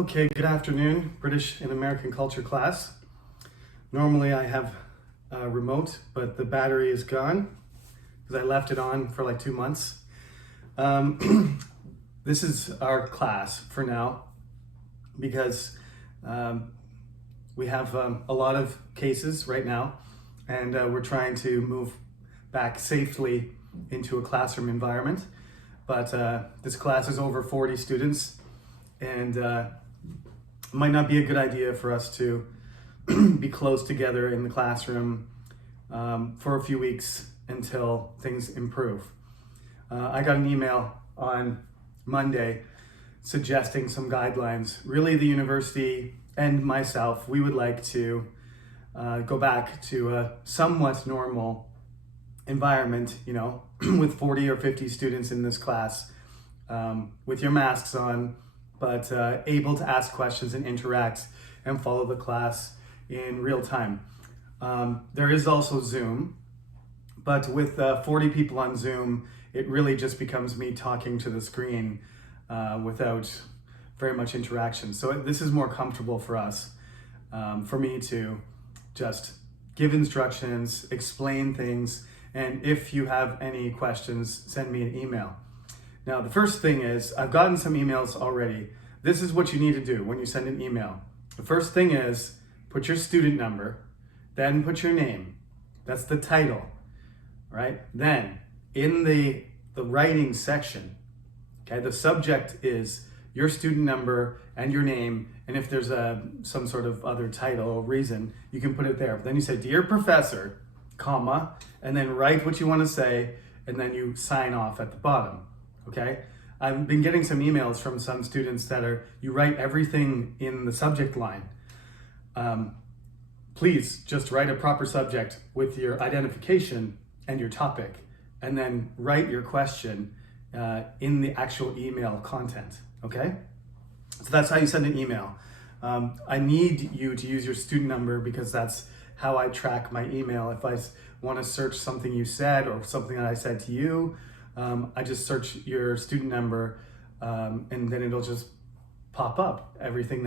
Okay, good afternoon, British and American culture class. Normally I have a remote, but the battery is gone because I left it on for like 2 months. This is our class for now because we have a lot of cases right now, and we're trying to move back safely into a classroom environment. But this class is over 40 students, and it might not be a good idea for us to be close together in the classroom for a few weeks until things improve. I got an email on Monday suggesting some guidelines. Really, the university and myself, we would like to go back to a somewhat normal environment, with 40 or 50 students in this class, with your masks on, but able to ask questions and interact and follow the class in real time. There is also Zoom, but with 40 people on Zoom, it really just becomes me talking to the screen without very much interaction. So this is more comfortable for us, for me to just give instructions, explain things, and if you have any questions, send me an email. Now, the first thing is, I've gotten some emails already. This is what you need to do when you send an email. The first thing is, put your student number, then put your name. That's the title, right? Then, in the writing section, okay, the subject is your student number and your name, and if there's some sort of other title or reason, you can put it there. But then you say, "Dear Professor," comma, and then write what you want to say, and then you sign off at the bottom, okay? I've been getting some emails from some students that you write everything in the subject line. Please just write a proper subject with your identification and your topic, and then write your question in the actual email content, okay? So that's how you send an email. I need you to use your student number because that's how I track my email. If I want to search something you said or something that I said to you, I just search your student number, and then it'll just pop up everything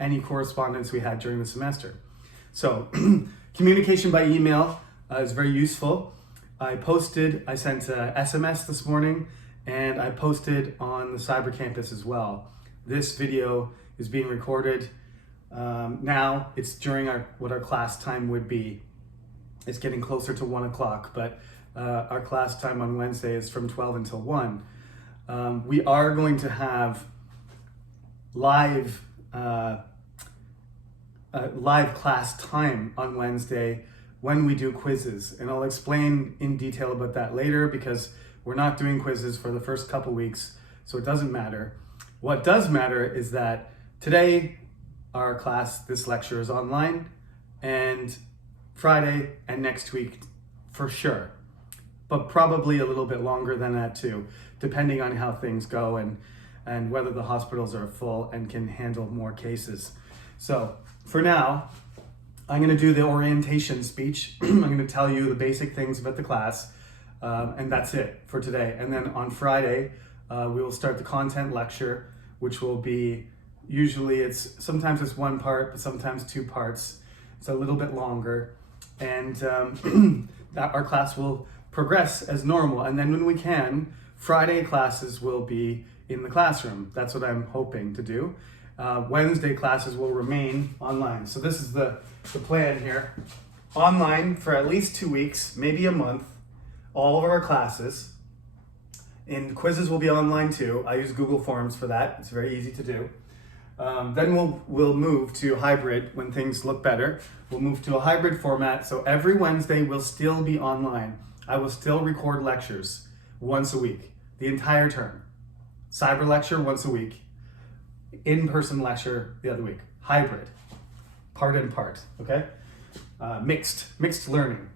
any correspondence we had during the semester. So communication by email is very useful. I sent a SMS this morning, and I posted on the Cyber Campus as well. This video is being recorded now. It's during what our class time would be. It's getting closer to 1 o'clock, but our class time on Wednesday is from 12 until 1. We are going to have live class time on Wednesday when we do quizzes, and I'll explain in detail about that later because we're not doing quizzes for the first couple weeks, so it doesn't matter. What does matter is that today our class, this lecture, is online, and Friday and next week for sure, but probably a little bit longer than that too, depending on how things go and whether the hospitals are full and can handle more cases. So for now, I'm going to do the orientation speech. I'm going to tell you the basic things about the class, and that's it for today. And then on Friday, we will start the content lecture, which will be sometimes it's 1 part, but sometimes 2 parts. It's a little bit longer, and our class will progress as normal. And then when we can, Friday classes will be in the classroom. That's what I'm hoping to do. Wednesday classes will remain online. So this is the plan here. Online for at least 2 weeks, maybe a month, all of our classes. And quizzes will be online too. I use Google Forms for that. It's very easy to do. Then we'll move to hybrid when things look better. We'll move to a hybrid format. So every Wednesday will still be online. I will still record lectures once a week, the entire term. Cyber lecture once a week. In-person lecture the other week. Hybrid. Part and part, okay? Mixed learning.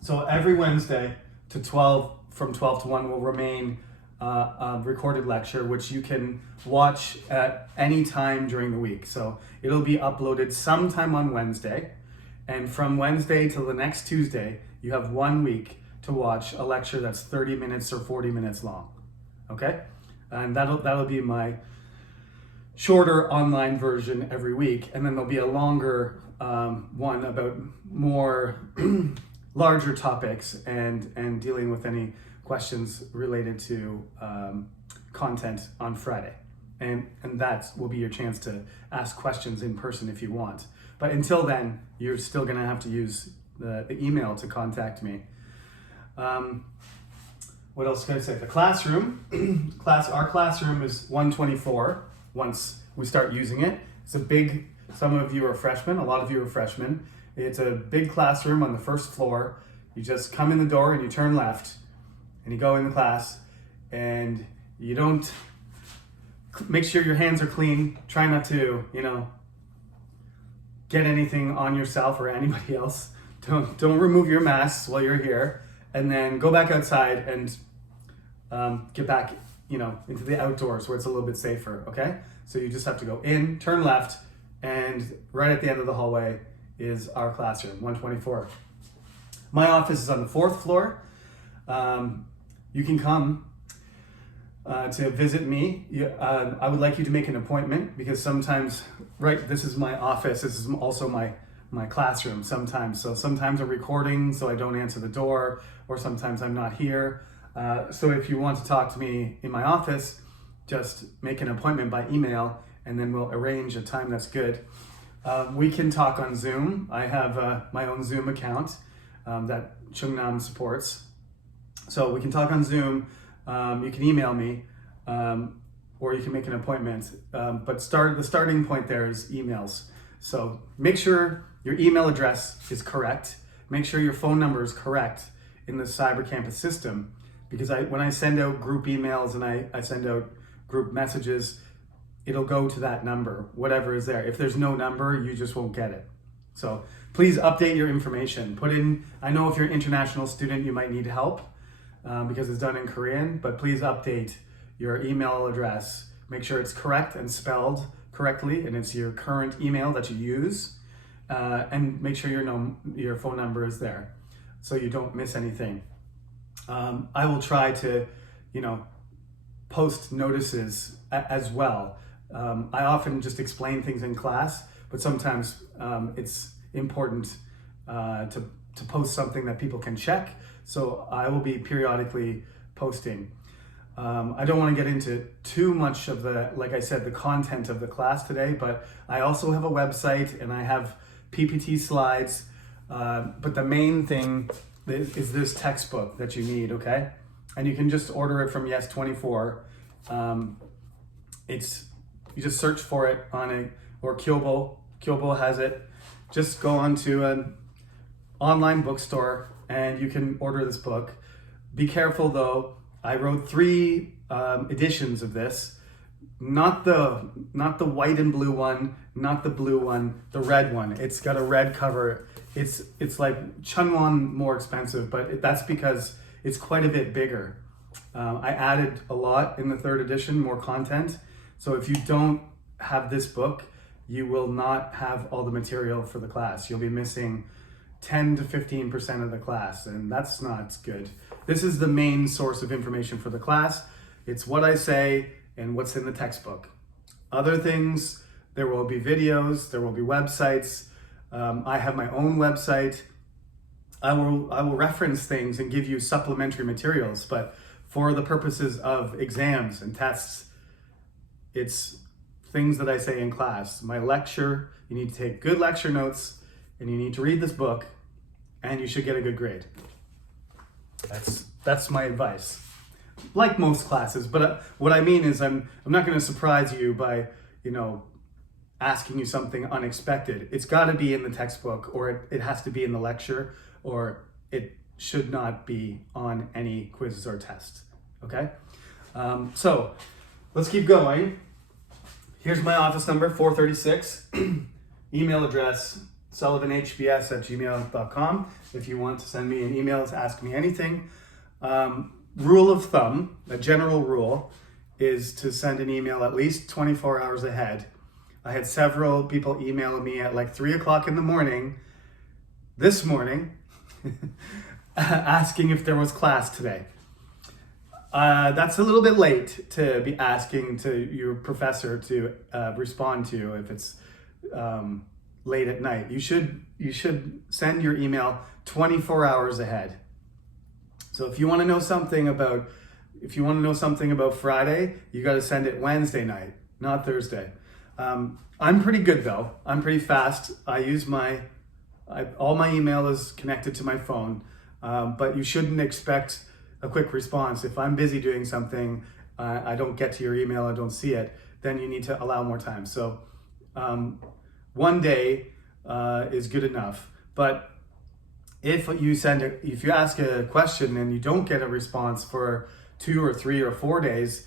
So every Wednesday from 12 to 1 will remain a recorded lecture, which you can watch at any time during the week. So it'll be uploaded sometime on Wednesday, and from Wednesday till the next Tuesday, you have 1 week to watch a lecture that's 30 minutes or 40 minutes long, okay? And that'll be my shorter online version every week, and then there'll be a longer one about more larger topics and dealing with any questions related to content on Friday. And that will be your chance to ask questions in person if you want. But until then, you're still going to have to use the email to contact me. What else can I say? The classroom, our classroom is 124 once we start using it. It's a big, some of you are freshmen, a lot of you are freshmen. It's a big classroom on the first floor. You just come in the door and you turn left and you go in the class, and you don't, make sure your hands are clean. Try not to, get anything on yourself or anybody else. Don't remove your masks while you're here, and then go back outside and get back, into the outdoors where it's a little bit safer, okay? So you just have to go in, turn left, and right at the end of the hallway is our classroom, 124. My office is on the 4th floor. You can come to visit me. I would like you to make an appointment, because sometimes, this is my office, this is also my classroom sometimes. So sometimes I'm recording, so I don't answer the door, or sometimes I'm not here. So if you want to talk to me in my office, just make an appointment by email, and then we'll arrange a time that's good. We can talk on Zoom. I have my own Zoom account that Chungnam supports. So we can talk on Zoom. You can email me, or you can make an appointment. But the starting point there is emails. So make sure your email address is correct. Make sure your phone number is correct in the Cyber Campus system, because when I send out group emails and I send out group messages, it'll go to that number, whatever is there. If there's no number, you just won't get it. So please update your information. I know if you're an international student, you might need help because it's done in Korean, but please update your email address. Make sure it's correct and spelled correctly, and it's your current email that you use, and make sure your phone number is there so you don't miss anything. I will try to, post notices as well. I often just explain things in class, but sometimes it's important to post something that people can check. So I will be periodically posting. I don't want to get into too much of the content of the class today, but I also have a website and I have PPT slides. But the main thing is this textbook that you need, okay? And you can just order it from Yes24. You just search for it or Kyobo. Kyobo has it. Just go onto an online bookstore and you can order this book. Be careful though. I wrote 3 editions of this. Not the white and blue one, not the blue one, the red one. It's got a red cover. It's like Chunwon more expensive, but that's because it's quite a bit bigger. I added a lot in the 3rd edition, more content. So if you don't have this book, you will not have all the material for the class. You'll be missing 10 to 15% of the class, and that's not good. This is the main source of information for the class. It's what I say and what's in the textbook. Other things, there will be videos, there will be websites. I have my own website. I will reference things and give you supplementary materials, but for the purposes of exams and tests, it's things that I say in class. My lecture, you need to take good lecture notes, and you need to read this book, and you should get a good grade. That's my advice. Like most classes, but what I mean is I'm not going to surprise you by, asking you something unexpected. It's got to be in the textbook, or it has to be in the lecture, or it should not be on any quizzes or tests, okay? So let's keep going. Here's my office number, 436. Email address, sullivanhbs@gmail.com if you want to send me an email to ask me anything. Rule of thumb, a general rule, is to send an email at least 24 hours ahead. I had several people email me at like 3 o'clock in the morning, this morning, asking if there was class today. That's a little bit late to be asking to your professor to respond to if it's late at night. You should send your email 24 hours ahead. So if you want to know something about Friday, you got to send it Wednesday night, not Thursday. I'm pretty good though. I'm pretty fast. I use all my email is connected to my phone, but you shouldn't expect a quick response. If I'm busy doing something, I don't get to your email, I don't see it, then you need to allow more time. So one day is good enough. But if you ask a question and you don't get a response for 2 or 3 or 4 days,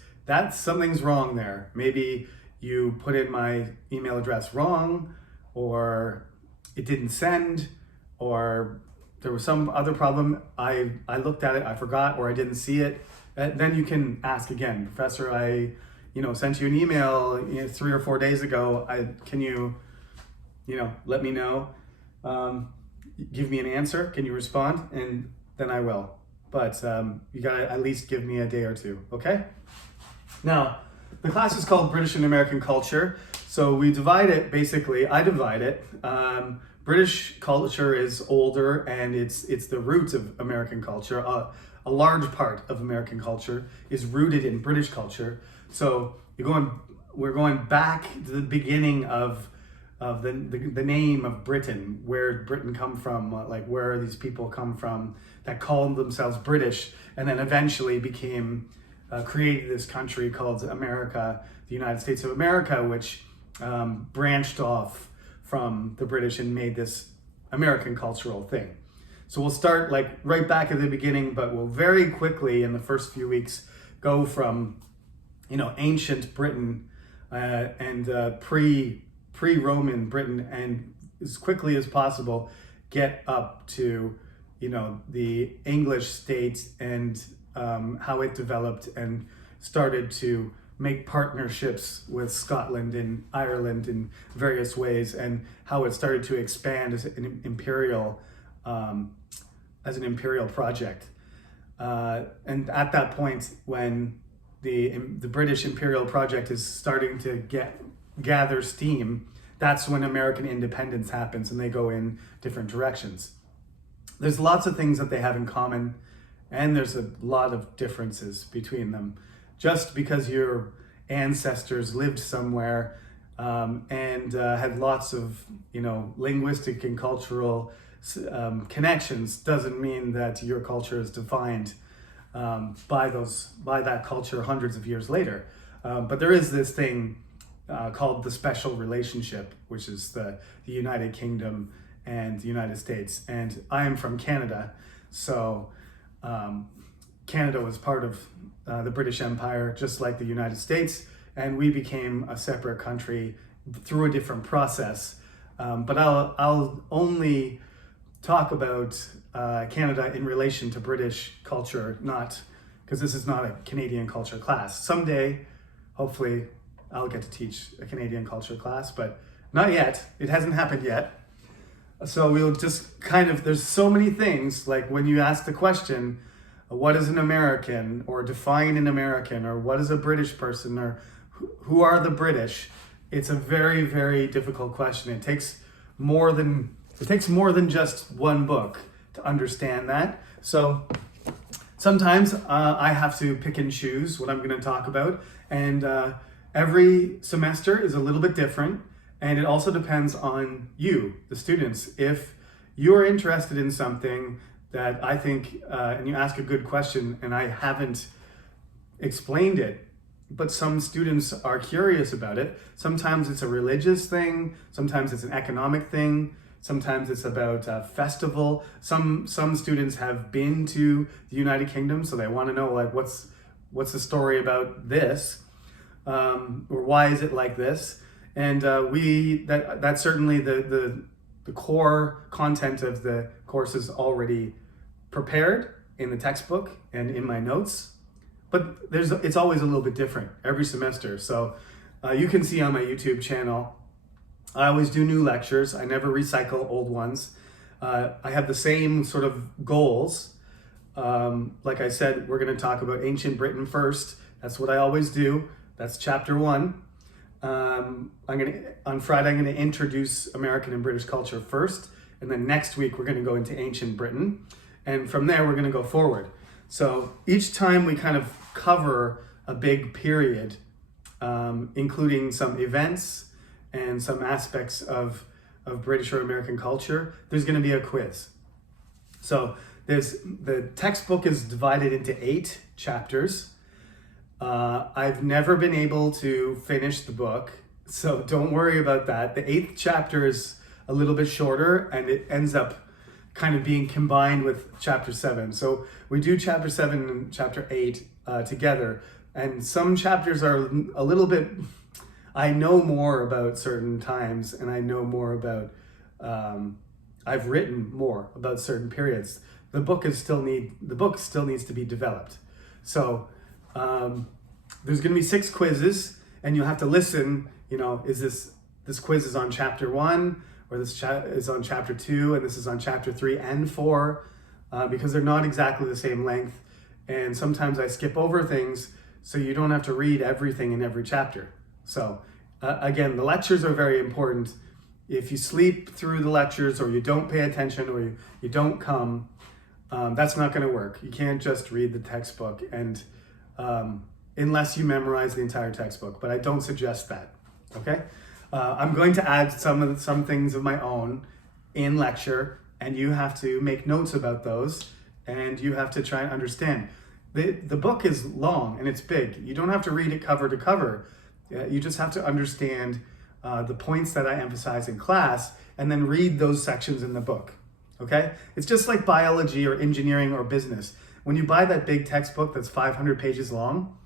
something's wrong there. Maybe you put in my email address wrong, or it didn't send, or there was some other problem. I looked at it, I forgot, or I didn't see it. Then you can ask again, Professor, I sent you an email 3 or 4 days ago. Can you let me know? Give me an answer. Can you respond? And then I will. But you gotta at least give me a day or two, okay? Now, the class is called British and American Culture. So we divide it, basically, I divide it. British culture is older, and it's the roots of American culture. A large part of American culture is rooted in British culture. So we're going back to the beginning of the name of Britain, where did Britain come from, like where these people come from that called themselves British, and then eventually created this country called America, the United States of America, which branched off from the British and made this American cultural thing. So we'll start like right back at the beginning, but we'll very quickly in the first few weeks go from ancient Britain and pre-Roman Britain, and as quickly as possible get up to the English state and how it developed and started to make partnerships with Scotland and Ireland in various ways, and how it started to expand as an imperial project. And at that point, when the British imperial project is starting to gather steam, that's when American independence happens, and they go in different directions. There's lots of things that they have in common, and there's a lot of differences between them. Just because your ancestors lived somewhere and had lots of linguistic and cultural connections doesn't mean that your culture is defined by that culture hundreds of years later. But there is this thing called the special relationship, which is the United Kingdom and the United States. And I am from Canada, so Canada was part of the British Empire, just like the United States, and we became a separate country through a different process. But I'll only talk about Canada in relation to British culture, not because this is not a Canadian culture class. Someday, hopefully, I'll get to teach a Canadian culture class, but not yet. It hasn't happened yet. So we'll just there's so many things, like when you ask the question, what is an American, or define an American, or what is a British person, or who are the British? It's a very, very difficult question. It takes more than just one book to understand that. So sometimes I have to pick and choose what I'm going to talk about, and every semester is a little bit different, and it also depends on you, the students. If you're interested in something that I think, and you ask a good question, and I haven't explained it, but some students are curious about it. Sometimes it's a religious thing, sometimes it's an economic thing, sometimes it's about a festival. Some students have been to the United Kingdom, so they want to know, like, what's the story about this, or why is it like this? And that's certainly the core content of the course is already prepared in the textbook and in my notes, but it's always a little bit different every semester. So you can see on my YouTube channel, I always do new lectures. I never recycle old ones. I have the same sort of goals, Like I said, we're going to talk about ancient Britain first. That's what I always do. That's chapter 1. On Friday, I'm going to introduce American and British culture first, and then next week we're going to go into ancient Britain, and from there we're going to go forward. So each time we kind of cover a big period, including some events and some aspects of British or American culture, there's going to be a quiz. So the textbook is divided into 8 chapters. I've never been able to finish the book, so don't worry about that. The 8th chapter is a little bit shorter, and it ends up kind of being combined with chapter 7. So we do chapter 7 and chapter 8 together, and some chapters are a little bit, I know more about certain times, and I know more about, I've written more about certain periods. The book still needs to be developed. So there's going to be 6 quizzes, and you'll have to listen. Is this quiz is on chapter 1, or this is on chapter 2, and this is on chapter 3 and 4, because they're not exactly the same length. And sometimes I skip over things, so you don't have to read everything in every chapter. So again, the lectures are very important. If you sleep through the lectures, or you don't pay attention, or you don't come, that's not going to work. You can't just read the textbook and unless you memorize the entire textbook, but I don't suggest that. Okay, I'm going to add some things of my own in lecture, and you have to make notes about those, and you have to try and understand. The book is long and it's big. You don't have to read it cover to cover. You just have to understand the points that I emphasize in class, and then read those sections in the book. Okay, it's just like biology or engineering or business. When you buy that big textbook that's 500 pages long,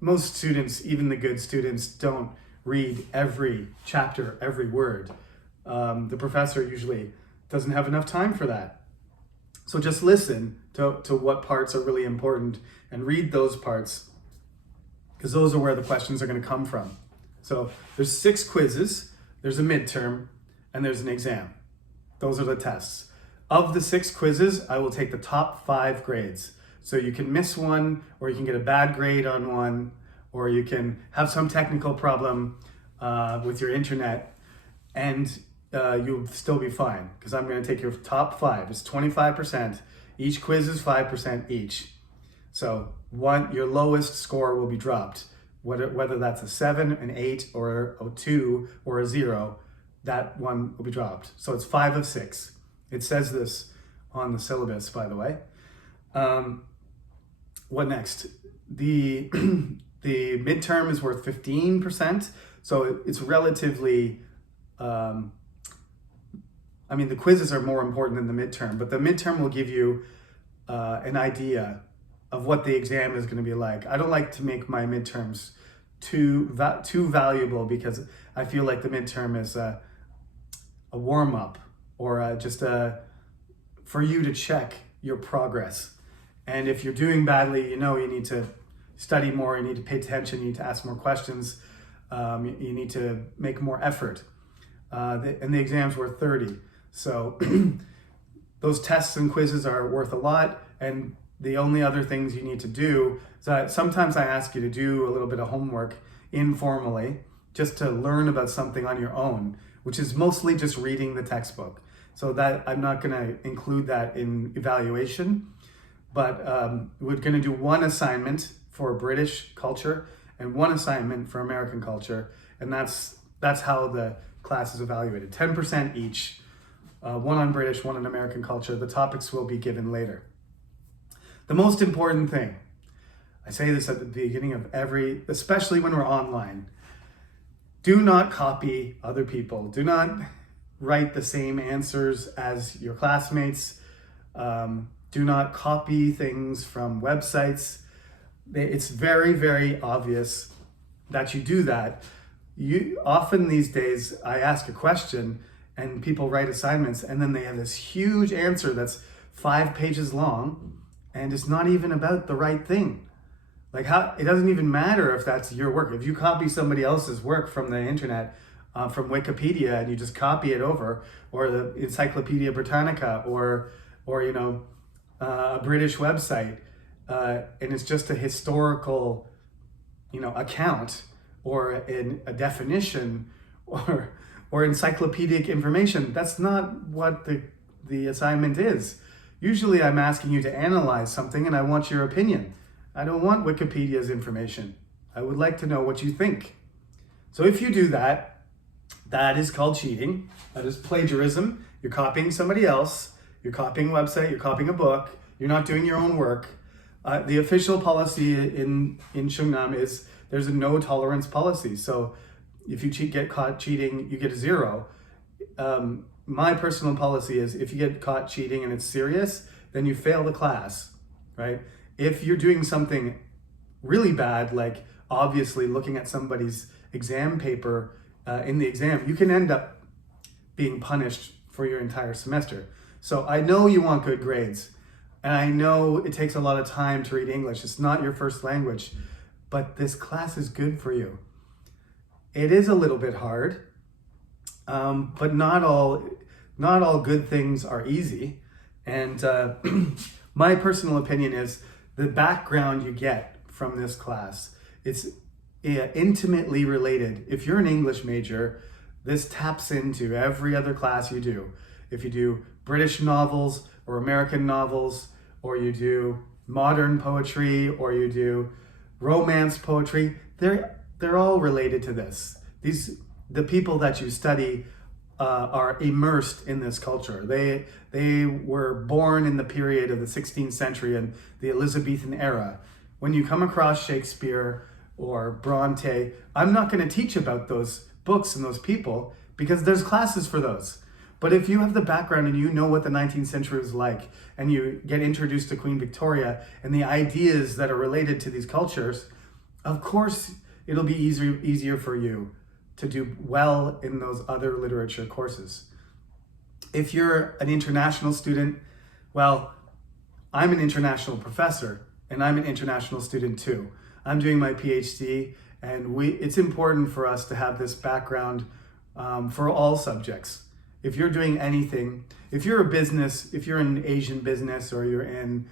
most students, even the good students, don't read every chapter, every word. The professor usually doesn't have enough time for that. So just listen to what parts are really important and read those parts, because those are where the questions are going to come from. So there's 6 quizzes, there's a midterm, and there's an exam. Those are the tests. Of the 6 quizzes, I will take the top 5 grades. So you can miss one, or you can get a bad grade on one, or you can have some technical problem with your internet, and you'll still be fine, because I'm going to take your top 5. It's 25%. Each quiz is 5% each. So your lowest score will be dropped. Whether that's a 7, an 8, or a 2, or a 0, that one will be dropped. So it's 5 of 6. It says this on the syllabus, by the way. What next? The midterm is worth 15%, so it's relatively, the quizzes are more important than the midterm, but the midterm will give you an idea of what the exam is going to be like. I don't like to make my midterms too valuable, because I feel like the midterm is a warm-up, or for you to check your progress. And if you're doing badly, you need to study more, you need to pay attention, you need to ask more questions, you need to make more effort. And the exam's worth 30. So those tests and quizzes are worth a lot, and the only other things you need to do is that sometimes I ask you to do a little bit of homework informally, just to learn about something on your own, which is mostly just reading the textbook. So that I'm not going to include that in evaluation, but we're going to do one assignment for British culture and one assignment for American culture, and that's how the class is evaluated. 10% each, one on British, one on American culture. The topics will be given later. The most important thing, I say this at the beginning of especially when we're online, do not copy other people. Do not write the same answers as your classmates. Do not copy things from websites. It's very, very obvious that you do that. Often these days, I ask a question and people write assignments, and then they have this huge answer that's 5 pages long, and it's not even about the right thing. Like, it doesn't even matter if that's your work. If you copy somebody else's work from the internet, from Wikipedia, and you just copy it over, or the Encyclopedia Britannica, or a British website, and it's just a historical, account or a definition or encyclopedic information. That's not what the assignment is. Usually I'm asking you to analyze something and I want your opinion. I don't want Wikipedia's information. I would like to know what you think. So if you do that, that is called cheating. That is plagiarism. You're copying somebody else. You're copying a website. You're copying a book. You're not doing your own work. The official policy in Seongnam is there's a no tolerance policy. So if you get caught cheating, you get a 0. My personal policy is if you get caught cheating and it's serious, then you fail the class, right? If you're doing something really bad, like obviously looking at somebody's exam paper in the exam, you can end up being punished for your entire semester. So I know you want good grades, and I know it takes a lot of time to read English. It's not your first language, but this class is good for you. It is a little bit hard, but not all good things are easy. And my personal opinion is the background you get from this class, it's intimately related. If you're an English major, this taps into every other class you do. If you do British novels or American novels, or you do modern poetry, or you do romance poetry, they're all related to this. The people that you study are immersed in this culture. They were born in the period of the 16th century and the Elizabethan era. When you come across Shakespeare or Bronte, I'm not going to teach about those books and those people because there's classes for those. But if you have the background and you know what the 19th century was like, and you get introduced to Queen Victoria and the ideas that are related to these cultures, of course it'll be easier for you to do well in those other literature courses. If you're an international student, well, I'm an international professor and I'm an international student too. I'm doing my PhD, and it's important for us to have this background for all subjects. If you're doing anything, if you're a business, if you're in Asian business or you're in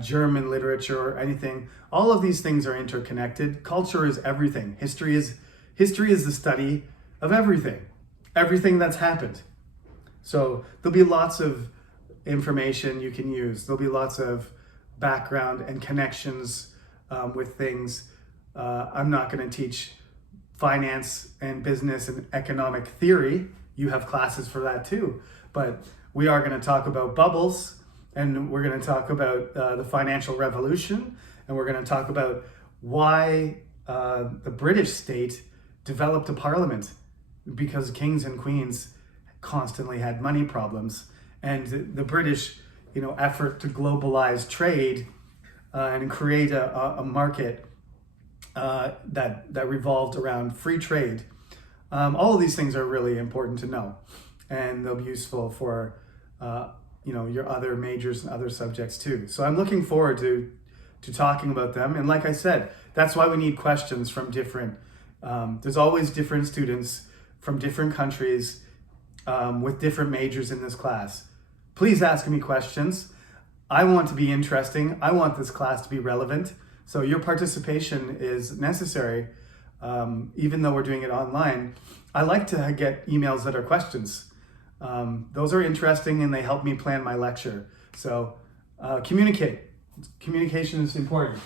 German literature or anything, all of these things are interconnected. Culture is everything. History is the study of everything that's happened. So there'll be lots of information you can use. There'll be lots of background and connections with things. I'm not going to teach finance and business and economic theory. You have classes for that too. But we are going to talk about bubbles, and we're going to talk about the financial revolution, and we're going to talk about why the British state developed a parliament, because kings and queens constantly had money problems, and the British effort to globalize trade and create a market that revolved around free trade. All of these things are really important to know, and they'll be useful for your other majors and other subjects too. So I'm looking forward to talking about them. And like I said, that's why we need questions from different. There's always different students from different countries with different majors in this class. Please ask me questions. I want to be interesting. I want this class to be relevant. So your participation is necessary. Even though we're doing it online, I like to get emails that are questions. Those are interesting and they help me plan my lecture. So communicate. Communication is important.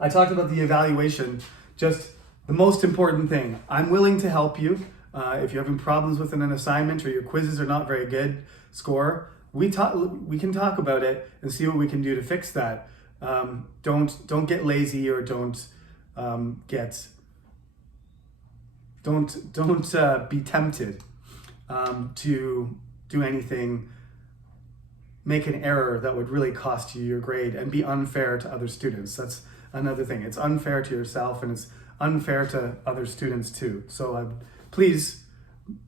I talked about the evaluation, just the most important thing. I'm willing to help you. If you're having problems with an assignment or your quizzes are not very good, score, we can talk about it and see what we can do to fix that. Don't get lazy, or don't be tempted to do anything, make an error that would really cost you your grade and be unfair to other students. That's another thing. It's unfair to yourself and it's unfair to other students too. So please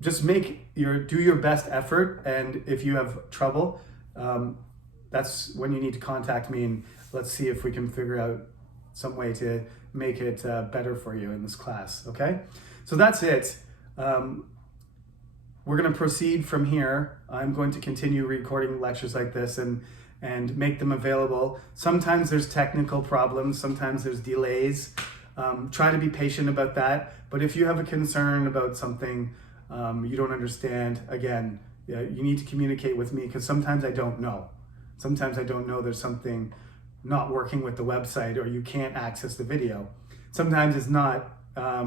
just do your best effort, and if you have trouble, that's when you need to contact me, and let's see if we can figure out some way to make it better for you in this class, okay? So that's it. We're going to proceed from here. I'm going to continue recording lectures like this, and and make them available. Sometimes there's technical problems, sometimes there's delays. Try to be patient about that. But if you have a concern about something you don't understand, again, you need to communicate with me, because sometimes I don't know. Sometimes I don't know there's something not working with the website, or you can't access the video. Sometimes it's not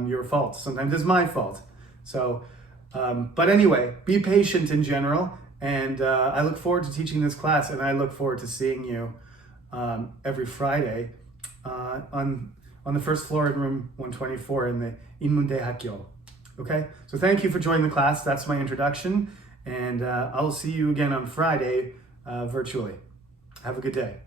your fault. Sometimes it's my fault. So, but anyway, be patient in general. And I look forward to teaching this class, and I look forward to seeing you every Friday on the first floor in room 124 in the Inmunde Hakyo. Okay, so thank you for joining the class. That's my introduction, and I'll see you again on Friday virtually. Have a good day.